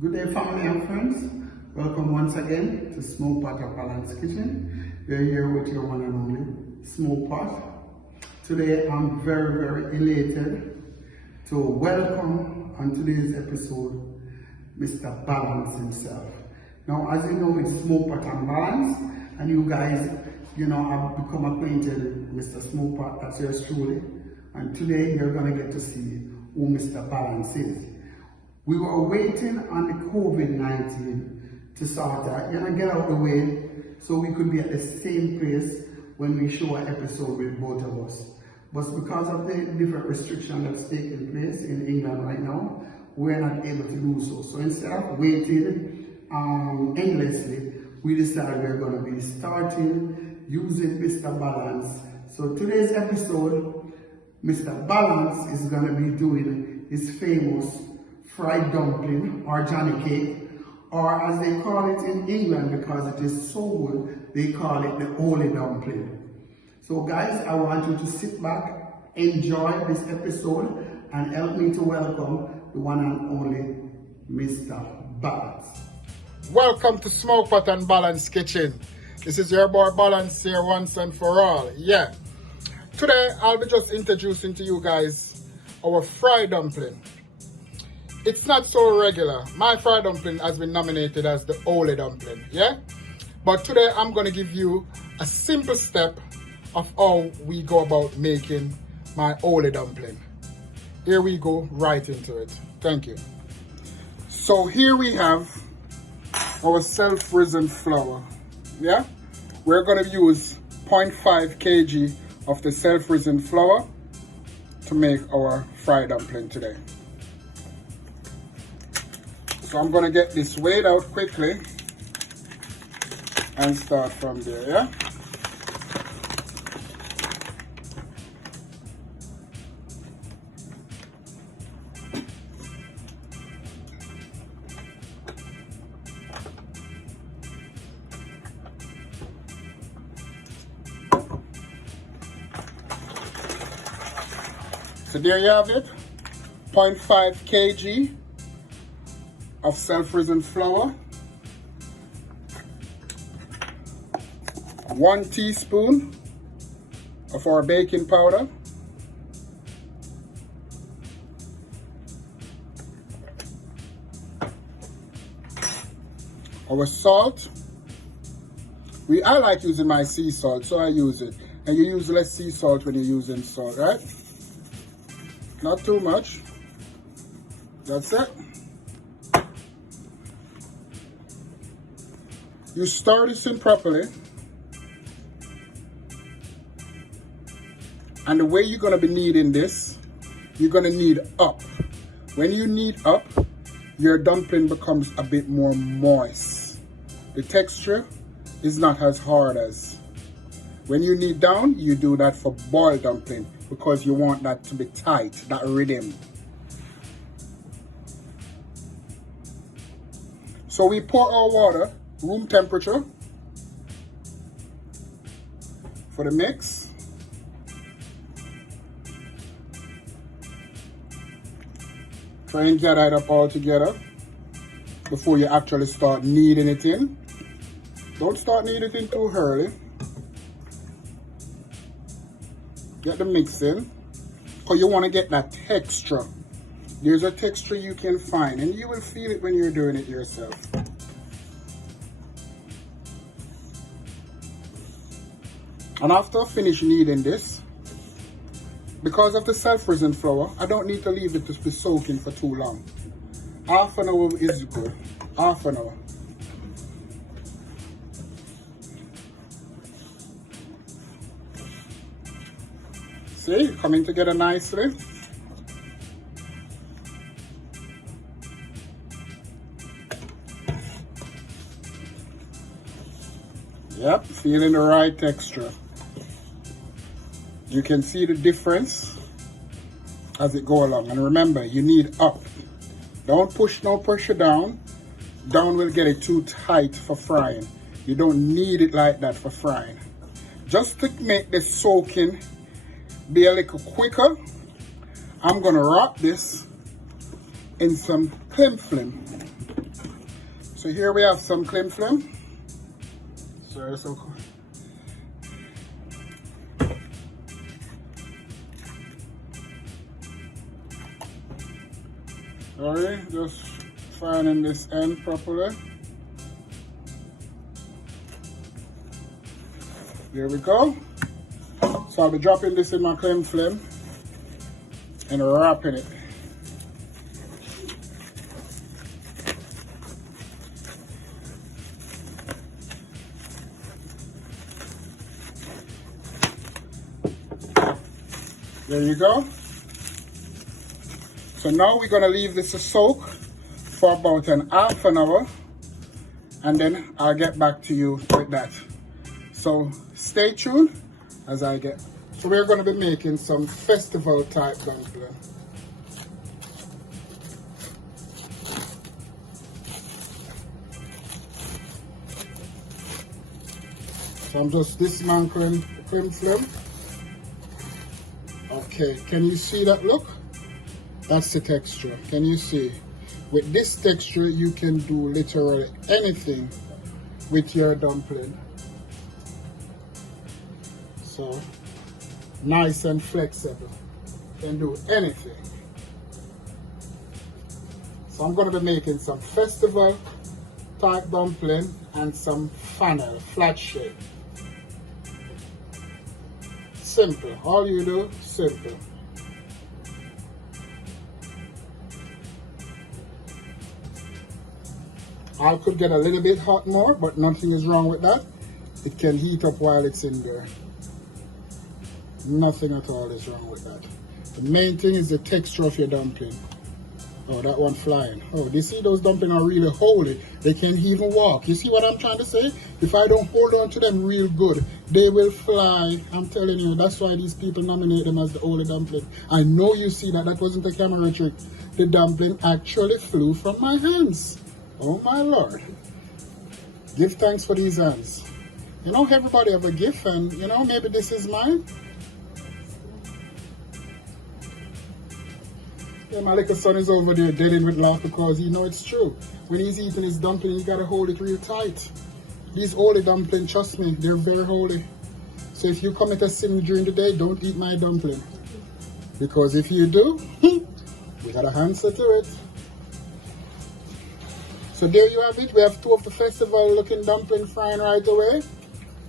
Good day, family and friends. Welcome once again to Smoke Pot of Balance Kitchen. We're here with your one and only Smoke Pot. Today, I'm very elated to welcome on today's episode Mr. Balance himself. Now, as you know, it's Smoke Pot and Balance, and you guys, have become acquainted with Mr. Smoke Pot. That's yours truly. And today, you're gonna get to see who Mr. Balance is. We were waiting on the COVID-19 to sort out, get out of the way so we could be at the same place when we show an episode with both of us. But because of the different restrictions that's taking place in England right now, we're not able to do so. So instead of waiting endlessly, we decided we're going to be starting using Mr. Balance. So today's episode, Mr. Balance is going to be doing his famous fried dumpling or Johnny cake, or as they call it in England because it is so good, they call it the holy dumpling. So guys, I want you to sit back, enjoy this episode, and help me to welcome the one and only Mr. Balance. Welcome to Smoke Pot and Balance Kitchen. This is your boy Balance here once and for all. Yeah. Today, I'll be just introducing to you guys our fried dumpling. It's not so regular. My fried dumpling has been nominated as the holy dumpling, yeah? But today I'm going to give you a simple step of how we go about making my holy dumpling. Here we go right into it. Thank you. So here we have our self-risen flour, yeah? We're going to use 0.5 kg of the self-risen flour to make our fried dumpling today. So I'm going to get this weighed out quickly and start from there, yeah? So there you have it, 0.5 kg of self-risen flour, 1 teaspoon of our baking powder, our salt. I like using my sea salt, so I use it. And you use less sea salt when you're using salt, right? Not too much. That's it. You stir this in properly, and the way you're going to be kneading this, you're going to knead up. When you knead up, your dumpling becomes a bit more moist. The texture is not as hard as when you knead down. You do that for boiled dumpling because you want that to be tight, that rhythm. So we pour our water room temperature for the mix. Try and get it up all together before you actually start kneading it in. Don't start kneading it in too early. Get the mix in because you want to get that texture. There's a texture you can find and you will feel it when you're doing it yourself. And after I finish kneading this, because of the self-risen flour, I don't need to leave it to be soaking for too long. Half an hour is good. Half an hour. See, coming together nicely. Yep, feeling the right texture. You can see the difference as it go along. And remember, you knead up. Don't push no pressure down. Down will get it too tight for frying. You don't need it like that for frying. Just to make the soaking be a little quicker, I'm gonna wrap this in some cling film. So here we have some cling film. Sorry, so cool. Alright, just finding this end properly. There we go. So I'll be dropping this in my cling film and wrapping it. There you go. So now we're gonna leave this to soak for about an half an hour, and then I'll get back to you with that. So stay tuned as I get. So we're gonna be making some festival type dumpling. So I'm just dismantling the cling film. Okay, can you see that look? That's the texture. Can you see? With this texture, you can do literally anything with your dumpling. So, nice and flexible. Can do anything. So I'm going to be making some festival type dumpling and some funnel, flat shape. Simple. All you do, simple. I could get a little bit hot more, but nothing is wrong with that. It can heat up while it's in there. Nothing at all is wrong with that. The main thing is the texture of your dumpling. Oh, that one flying. Oh, you see those dumplings are really holy. They can't even walk. You see what I'm trying to say? If I don't hold on to them real good, they will fly. I'm telling you, that's why these people nominate them as the holy dumpling. I know you see that. That wasn't a camera trick. The dumpling actually flew from my hands. Oh my Lord. Give thanks for these hands. You know, everybody have a gift, and you know, maybe this is mine. Yeah, my little son is over there dealing with laugh because he knows it's true. When he's eating his dumpling, you gotta hold it real tight. These holy dumplings, trust me, they're very holy. So if you commit a sin during the day, don't eat my dumpling. Because if you do, we got to answer to it. So there you have it. We have two of the festival looking dumpling frying right away.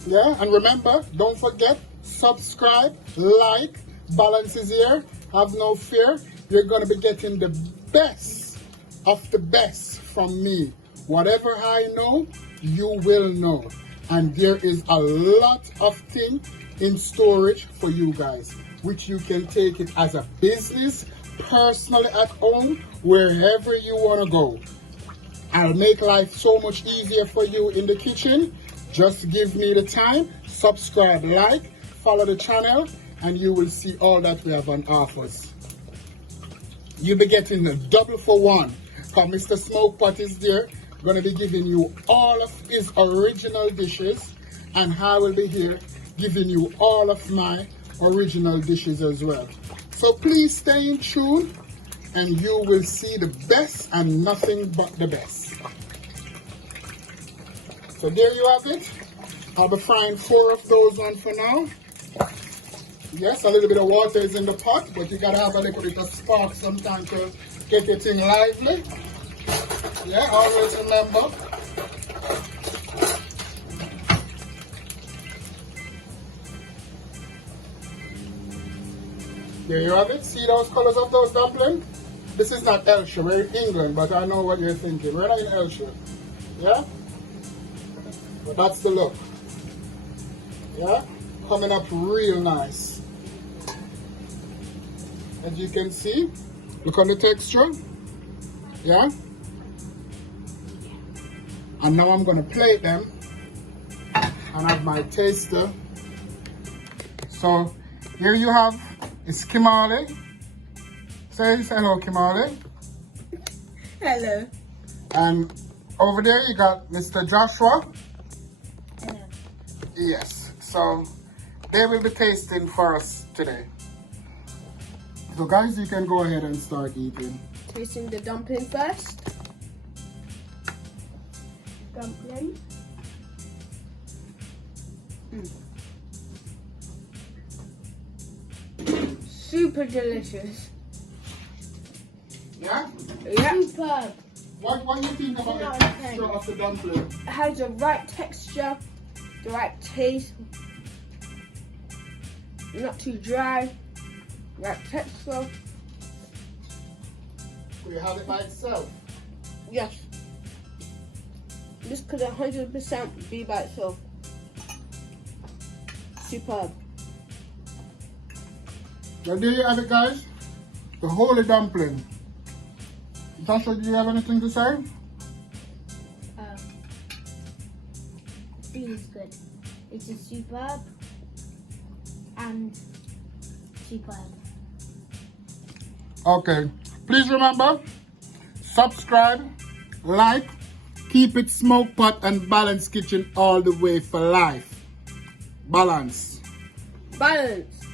Yeah, and remember, don't forget, subscribe, like, balance is here. Have no fear. You're going to be getting the best of the best from me. Whatever I know, you will know. And there is a lot of things in storage for you guys, which you can take it as a business, personally at home, wherever you want to go. I'll make life so much easier for you in the kitchen. Just give me the time, subscribe, like, follow the channel, and you will see all that we have on offers. You'll be getting the double for one. Because Mr. Smoke Pot is there, going to be giving you all of his original dishes, and I will be here giving you all of my original dishes as well. So please stay in tune, and you will see the best and nothing but the best. So there you have it. I'll be frying 4 of those ones for now. Yes, a little bit of water is in the pot, but you gotta have a little bit of spark sometimes to get your thing lively. Yeah, always remember. There you have it. See those colors of those dumplings? This is not Elsha, we're in England, but I know what you're thinking. We're not in Elsha. Yeah? But that's the look. Yeah? Coming up real nice. As you can see, look on the texture. Yeah? And now I'm going to plate them and have my taster. So here you have is Kimali. Say hello, Kimali. Hello. And over there you got Mr. Joshua. Hello. Yes. So they will be tasting for us today. So guys, you can go ahead and start eating. Tasting the dumpling first. Dumpling. Super delicious. Yeah? Yeah. Superb. What do you think about the No, texture of the dumpling? It has the right texture, the right taste. Not too dry. Right texture. Could you have it by itself? Yes. This could 100% be by itself. Superb. Well, there you have it, guys. The holy dumpling. Natasha, do you have anything to say? Feels good. It is superb and superb. Okay. Please remember, subscribe, like, keep it smoke pot and balance kitchen all the way for life. Balance. Balance.